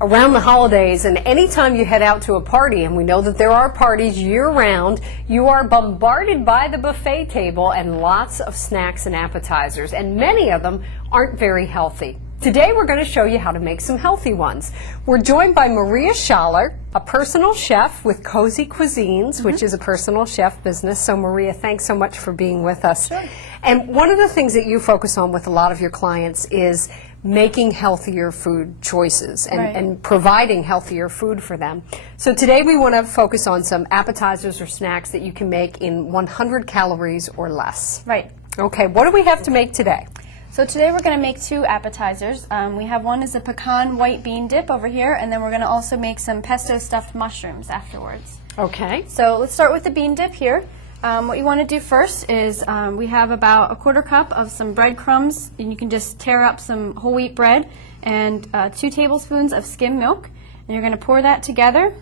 around the holidays, and anytime you head out to a party, and we know that there are parties year-round, you are bombarded by the buffet table and lots of snacks and appetizers, and many of them aren't very healthy. Today we're going to show you how to make some healthy ones. We're joined by Maria Schaller, a personal chef with Cozy Cuisines, which is a personal chef business. So Maria, thanks so much for being with us. Sure. And one of the things that you focus on with a lot of your clients is making healthier food choices and providing healthier food for them. So today we want to focus on some appetizers or snacks that you can make in 100 calories or less. Right. Okay, what do we have to make today? So today we're going to make two appetizers. We have one is a pecan white bean dip over here, and then we're going to also make some pesto stuffed mushrooms afterwards. Okay. So let's start with the bean dip here. What you want to do first is we have about a quarter cup of some breadcrumbs, and you can just tear up some whole wheat bread, and 2 tablespoons of skim milk. And you're going to pour that together,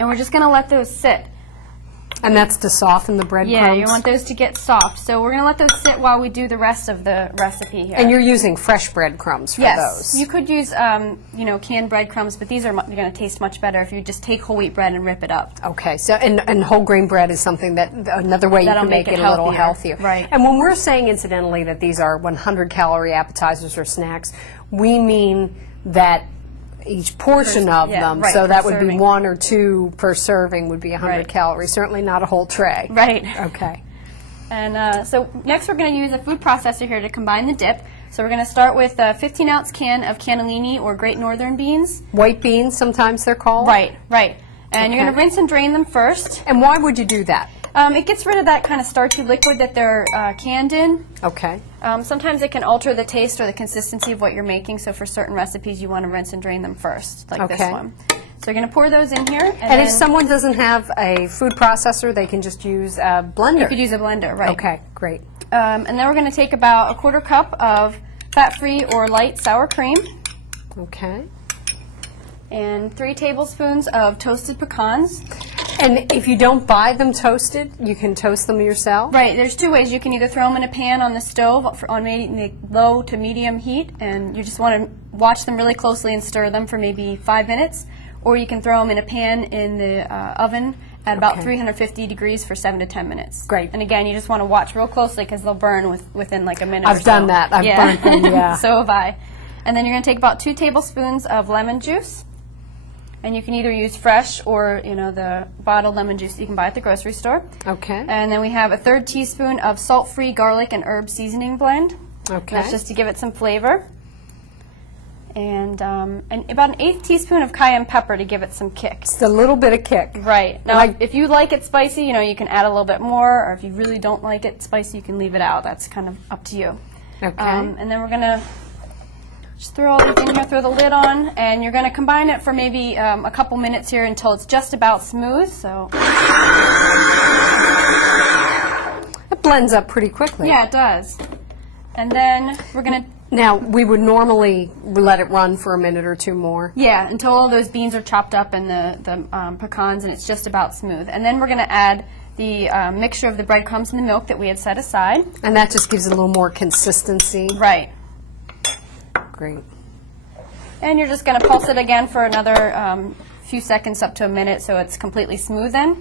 and we're just going to let those sit. And that's to soften the breadcrumbs? Yeah, you want those to get soft. So we're going to let those sit while we do the rest of the recipe here. And you're using fresh breadcrumbs for those? Yes. You could use, you know, canned breadcrumbs, but these are going to taste much better if you just take whole wheat bread and rip it up. Okay. So, and whole grain bread is something that, another way you can make it a little healthier. Right. And when we're saying, incidentally, that these are 100-calorie appetizers or snacks, we mean that each portion of them, so that would be 1 or 2 per serving would be 100 calories, certainly not a whole tray. Right. Okay. And so next we're going to use a food processor here to combine the dip. So we're going to start with a 15-ounce can of cannellini or Great Northern beans. White beans, sometimes they're called? Right, right. And you're going to rinse and drain them first. And why would you do that? It gets rid of that kind of starchy liquid that they're canned in. Okay. Sometimes it can alter the taste or the consistency of what you're making, so for certain recipes you want to rinse and drain them first, like this one. So you're going to pour those in here. And if someone doesn't have a food processor, they can just use a blender? You could use a blender, right. Okay, great. And then we're going to take about a quarter cup of fat-free or light sour cream. Okay. And 3 tablespoons of toasted pecans. And if you don't buy them toasted, you can toast them yourself? Right. There's 2 ways. You can either throw them in a pan on the stove on maybe low to medium heat, and you just want to watch them really closely and stir them for maybe 5 minutes. Or you can throw them in a pan in the oven at about 350 degrees for 7 to 10 minutes. Great. And again, you just want to watch real closely because they'll burn within like a minute or so. I've done that. I've burnt them, yeah. So have I. And then you're going to take about 2 tablespoons of lemon juice. And you can either use fresh or, you know, the bottled lemon juice that you can buy at the grocery store. Okay. And then we have a 1/3 teaspoon of salt-free garlic and herb seasoning blend. Okay. That's just to give it some flavor. And about 1/8 teaspoon of cayenne pepper to give it some kick. Just a little bit of kick. Right. Now, if you like it spicy, you know, you can add a little bit more, or if you really don't like it spicy, you can leave it out. That's kind of up to you. Okay. And then we're going to just throw all these in here, throw the lid on, and you're going to combine it for maybe a couple minutes here until it's just about smooth. So it blends up pretty quickly. yeah, it does. And then we're going to... Now, we would normally let it run for a minute or 2 more. Yeah, until all those beans are chopped up and the pecans, and it's just about smooth. And then we're going to add the mixture of the breadcrumbs and the milk that we had set aside. And that just gives it a little more consistency. Right. Great. And you're just going to pulse it again for another few seconds up to a minute so it's completely smooth then.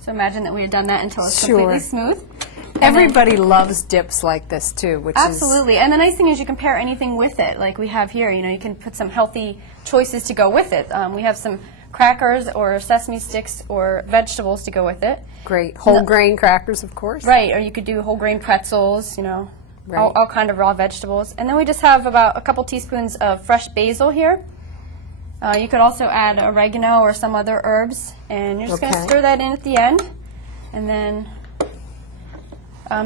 So imagine that we've done that until it's completely smooth. Everybody loves dips like this too, which absolutely. And the nice thing is you can pair anything with it, like we have here. You know, you can put some healthy choices to go with it. We have some crackers or sesame sticks or vegetables to go with it. Great. Whole grain crackers, of course. Right. Or you could do whole grain pretzels, you know. Right. All kind of raw vegetables. And then we just have about a couple teaspoons of fresh basil here. You could also add oregano or some other herbs. And you're just going to stir that in at the end. And then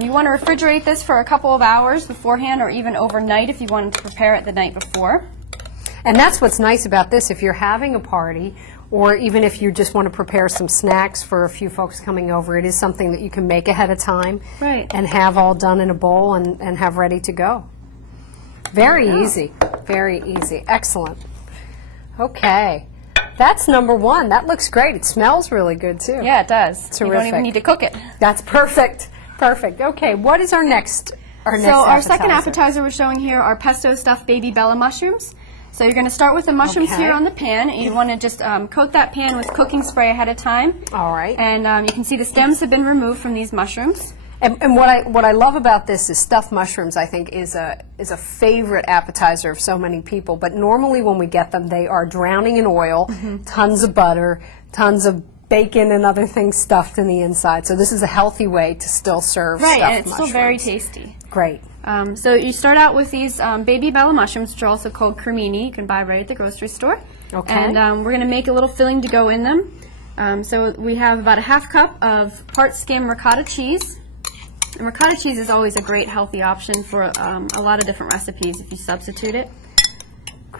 you want to refrigerate this for a couple of hours beforehand or even overnight if you wanted to prepare it the night before. And that's what's nice about this. If you're having a party, or even if you just want to prepare some snacks for a few folks coming over, it is something that you can make ahead of time and have all done in a bowl and have ready to go. Very easy. Very easy. Excellent. Okay. That's number 1. That looks great. It smells really good, too. Yeah, it does. Terrific. You don't even need to cook it. That's perfect. Perfect. Okay. What is our next our second appetizer we're showing here are pesto-stuffed baby Bella mushrooms. So you're going to start with the mushrooms here on the pan, and you want to just coat that pan with cooking spray ahead of time. All right. And you can see the stems have been removed from these mushrooms. And what I love about this is stuffed mushrooms, I think, is a favorite appetizer of so many people. But normally when we get them, they are drowning in oil, tons of butter, tons of bacon and other things stuffed in the inside. So this is a healthy way to still serve stuffed mushrooms. Right, and it's still very tasty. Great. So you start out with these baby Bella mushrooms, which are also called cremini. You can buy right at the grocery store. Okay. And we're going to make a little filling to go in them. So we have about a half cup of part skim ricotta cheese. And ricotta cheese is always a great healthy option for a lot of different recipes if you substitute it.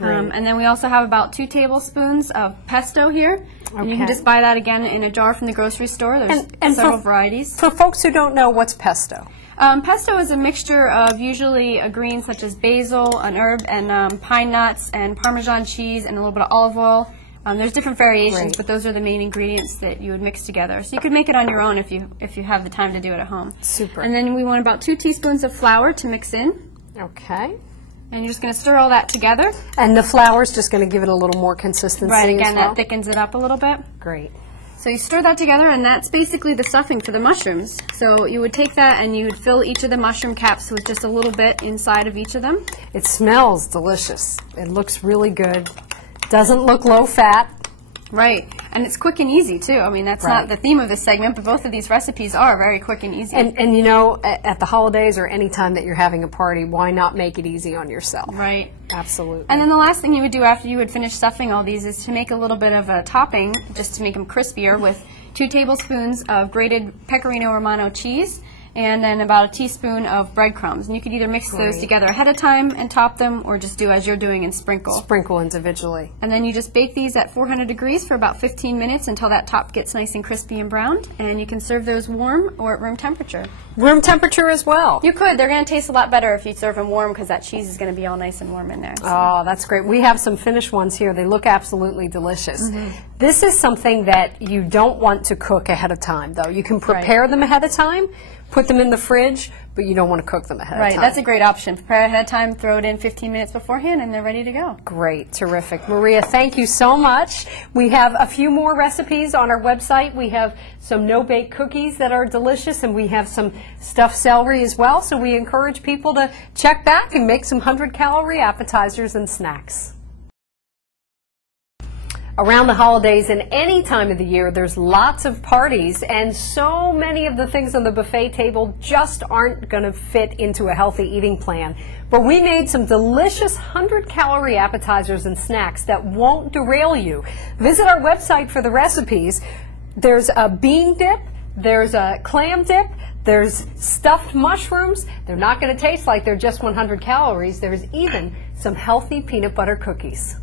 And then we also have about 2 tablespoons of pesto here. Okay. And you can just buy that again in a jar from the grocery store. There's several varieties. For folks who don't know, what's pesto? Pesto is a mixture of usually a green such as basil, an herb, and pine nuts, and Parmesan cheese, and a little bit of olive oil. There's different variations, but those are the main ingredients that you would mix together. So you could make it on your own if you have the time to do it at home. Super. And then we want about 2 teaspoons of flour to mix in. Okay. And you're just going to stir all that together. And the flour's just going to give it a little more consistency. Right, again, as well? that thickens it up a little bit. Great. So you stir that together, and that's basically the stuffing for the mushrooms. So you would take that and you would fill each of the mushroom caps with just a little bit inside of each of them. It smells delicious. It looks really good. Doesn't look low fat. Right, and it's quick and easy too. I mean, that's not the theme of this segment, but both of these recipes are very quick and easy. And you know, at the holidays or any time that you're having a party, why not make it easy on yourself? Right. Absolutely. And then the last thing you would do after you would finish stuffing all these is to make a little bit of a topping, just to make them crispier, with 2 tablespoons of grated Pecorino Romano cheese, and then about a teaspoon of breadcrumbs. And you could either mix those together ahead of time and top them, or just do as you're doing and sprinkle. Sprinkle individually. And then you just bake these at 400 degrees for about 15 minutes until that top gets nice and crispy and browned. And you can serve those warm or at room temperature. Room temperature as well. You could. They're going to taste a lot better if you serve them warm, because that cheese is going to be all nice and warm in there. So. Oh, that's great. We have some finished ones here. They look absolutely delicious. This is something that you don't want to cook ahead of time, though. You can prepare them ahead of time, put them in the fridge, but you don't want to cook them ahead of time. Right, that's a great option. Prepare ahead of time, throw it in 15 minutes beforehand, and they're ready to go. Great, terrific. Maria, thank you so much. We have a few more recipes on our website. We have some no-bake cookies that are delicious, and we have some stuffed celery as well, so we encourage people to check back and make some 100-calorie appetizers and snacks. Around the holidays and any time of the year, there's lots of parties, and so many of the things on the buffet table just aren't going to fit into a healthy eating plan. But we made some delicious 100-calorie appetizers and snacks that won't derail you. Visit our website for the recipes. There's a bean dip, there's a clam dip, there's stuffed mushrooms. They're not going to taste like they're just 100 calories. There's even some healthy peanut butter cookies.